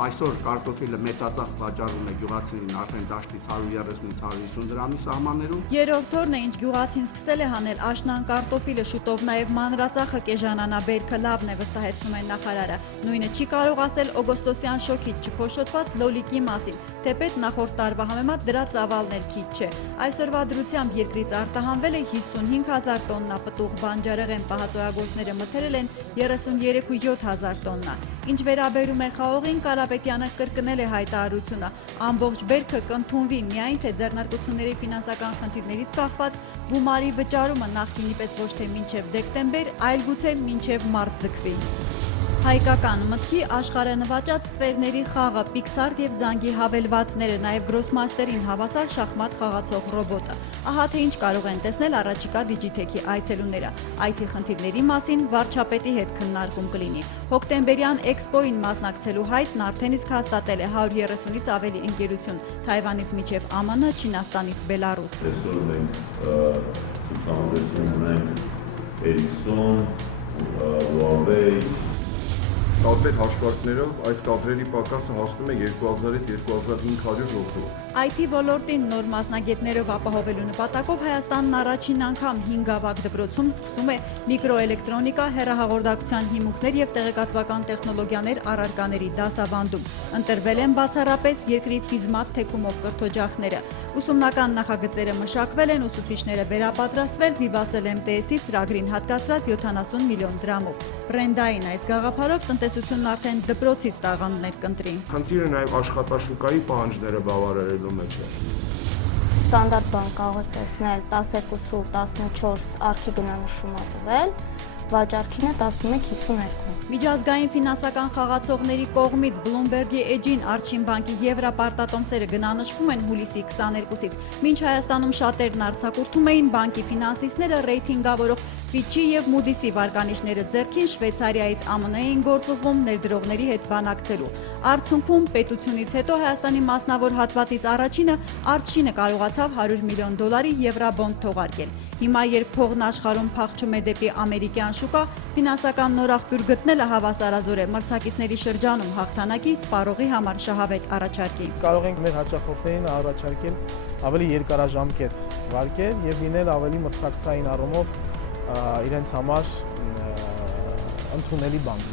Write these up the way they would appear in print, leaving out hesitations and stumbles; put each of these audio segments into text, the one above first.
Այսօր կարտոֆիլը մեծածախ վաճառում է գյուղացիներին արդեն դաշտից 130-150 դրամի սահմաններում։ Երրորդ օրն է, ինչ գյուղացին սկսել է հանել աշնան կարտոֆիլը, շուտով նաև մանրածախը կեժանանա, բերքը լավն է, վստահեցնում են նախարարը։ Նույնը չի կարող ասել օգոստոսյան շոկից չփոշոտված լոլիկի մասին, թեպետ նախորդ տարվա համեմատ դրա ծավալն էլ քիչ չէ։ Այսօրվա դրությամբ երկրից արտահանվել է 55,000 տոննա պտուղ, բանջարեղեն, պահածոյագործները մթերել են 33,700 տոննա։ Ինչ վերաբերում է խաղողին, Կարապետյանը կրկնել է հայտարարությունը, ամբողջ բերքը կընդունվի, միայն թե ձեռնարկությունների ֆինանսական խնդիրներից կախված գումարի վճարումը նախկինի պես ոչ թե մինչև դեկտեմբեր, այլ գուցե մինչև մարտ ձգվի։ Հայկական մտքի աշխարհը նվաճած ստվերների խաղը, Պիքսարտ և Զանգի հավելվածները, նաև Գրոսմաստերին հավասար շախմատ խաղացող ռոբոտը։ Ահա թե ինչ կարող են տեսնել առաջիկա Դիջիթեքի այցելուները։ IT խնդիրների մասին վարչապետի հետ քննարկում կլինի։ Հոկտեմբերյան էքսպոին մասնակցելու հայտն արդեն իսկ հաստատել է 130-ից ավելի ընկերություն, Թայվանից մինչև ԱՄՆ, Չինաստանից Բելարուս։ Այսօր մենք ցուցահանդեսում ունենք Ericsson, Huawei Տարբեր հաշվարկներով այս կադրերի պակասը հասնում է 2000-ից 2500 հոգու։ IT ոլորտին նոր մասնագետներով ապահովելու նպատակով Հայաստանն առաջին անգամ 5 ավագ դպրոցում սկսում է միկրոէլեկտրոնիկա, հեռահաղորդակցության հիմունքներ և տեղեկատվական տեխնոլոգիաներ առարկաների դասավանդում։ Ընտրվել են բացառապես երկրի ֆիզմատ թեկումով կրթօջախները։ Ուսումնական նախագծերը մշակվել են, ուսուցիչները վերապատրաստվել, Vivace MTS-ի ծրագրին հատկացրած 70 միլիոն դրամով։ Բրենդային այս գաղափարով տնտեսությունն արդեն դպրոցից տաղանդներ կընտրի։ Խնդիրը նաև աշխատաշուկայի պահանջները բավարարելու մեջ է։ Ստանդարտ բան կարող եք տեսնել 12-14 արխի գնանշում ա տվել, վաճառքինը 11.52։ Միջազգային ֆինանսական խաղացողների կողմից Bloomberg-ի էջին Արչին բանկի եվրապարտատոմսերը գնանշվում են հուլիսի 22-ից։ Մինչ Հայաստանում շատերն արձակուրդում էին, բանկի ֆինանսիստները ռեյթինգավորող Fitch-ի և Moody's-ի վարկանիշները ձեռքին Շվեյցարիայից ԱՄՆ-ին գործուղվում ներդրողների հետ բանակցելու։ Արդյունքում պետությունից հետո Հայաստանի մասնավոր հատվածից առաջինը Արչինը կարողացավ $100 միլիոն եվրաբոնդ թողարկել։ Հիմա, երբ փողն աշխարհում փախչում է դեպի ամերիկյան շուկա, ֆինանսական նորաղբյուր գտնելը հավասարազոր է մրցակիցների շրջանում հաղթանակի սպառողի համար շահավետ առաջարկի։ Կարող ենք մեր հաճախորդներին առաջարկել ավելի երկարաժամկետ վարկեր եւ լինել ավելի մրցակցային առումով իրենց համար ընդունելի բան։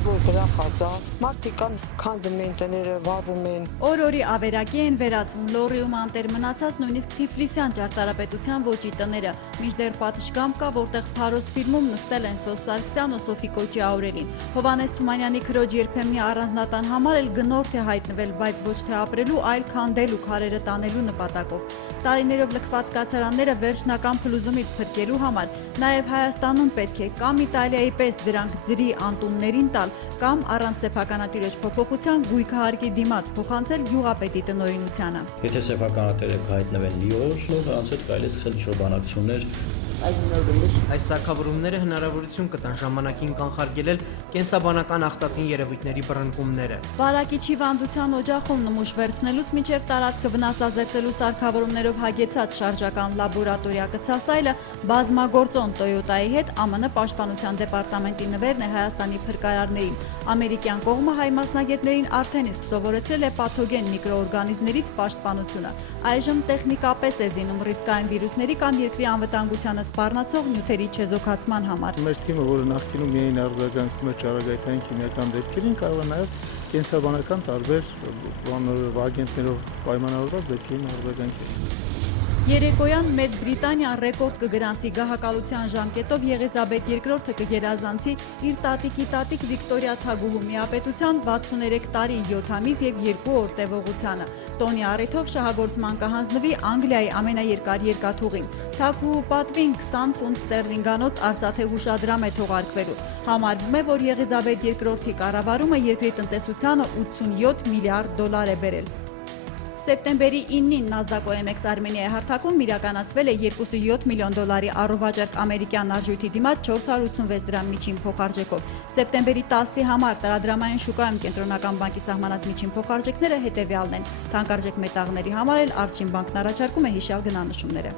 Որ գրախածա, մարդիկ կան քանդում են տները, վառում են։ Օր-օրի ավերակի են վերածվում լոռիում անտեր մնացած նույնիսկ Թիֆլիսյան ճարտարապետության ոճի տները, մինչդեռ պատշգամբ կա, որտեղ Փարոց ֆիլմում նստել են Սոս Սարգսյան ու Սոֆի Կոչի Աուրելին։ Հովհաննես Թումանյանի քրոջ երբեմնի առանձնատան համար էլ գնորդ է հայտնվել, բայց ոչ թե ապրելու, այլ քանդելու, քարերը տանելու նպատակով։ Տարիներով լքված կացարանները վերջնական փլուզումից փրկելու համար նաև Հայաստանում պետք է կամ Իտալիայի պես դրանք ձրի անտուններին տալ, կամ առանց սեփականատիրոջ փոփոխության գույքահարկի դիմաց փոխանցել գյուղապետի տնօրինությանը։ Եթե սեփականատերը հայտնվեն մի օր, նրանց հետ կարելի է սկսել ինչ-որ բանակցություններ։ Այս սարքավորումները հնարավորություն կտան ժամանակին կանխարգելել կենսաբանական ախտածին երևույթների բռնկումները։ Վարակիչի վանդության օջախում նմուշ վերցնելուց մինչև տարածքը վնասազերծելու սարքավորումներով հագեցած շարժական լաբորատորիա կցասայլը բազմագործոն Toyota-ի հետ ԱՄՆ պաշտպանության դեպարտամենտի նվերն է Հայաստանի փրկարարներին։ Ամերիկյան կողմը հայ մասնագետներին արդեն իսկ սովորեցրել է պաթոգեն միկրոօրգանիզմներից պաշտպանությունը։ Այժմ տեխնիկապես է զինում ռիսկային վիրուսների կամ երկրի անվտանգությանը սպառնացող նյութերի չեզոքացման համար։ Մեր թիմը, որը նախկինում միայն արձագանքում է ճառագայթային քիմիական դեպքերին, կարող է նաև կենսաբանական տարբեր ագենտներով պայմանավորված դեպքերին արձագանքել։ Երեկոյան Մեծ Բրիտանիան ռեկորդ կգրանցի գահակալության ժամկետով Եղիզաբեթ II կգերազանցի իր տատիկի տատիկ Վիկտորիա Թագուհու միապետության 63 տարի 7 ամիս և 2 օր տևողությանը։ Տոնի առիթով շահագործման կհանձնվի Անգլիայի ամենաերկար երկաթուղին։ Թագուհու պատվին 20 ֆունտ ստերլինգանոց արծաթե հուշադրամ է թողարկվելու։ Համարվում է, որ Եղիզաբեթ II-ի կառավարումը երկրի տնտեսությանը $87 միլիարդ է բերել։ Սեպտեմբերի 9-ին Nasdaq OMX Արմենիայի հարթակում իրականացվել է $2.7 միլիոն առուվաճառք ամերիկյան արժույթի դիմաց 486 դրամ միջին փոխարժեքով։ Սեպտեմբերի 10-ի համար տարադրամային շուկայում Կենտրոնական բանկի սահմանած միջին փոխարժեքները հետևյալն են։ Թանկարժեք մետաղների համար էլ Արչին բանկն առաջարկում է հիշյալ գնանշումները։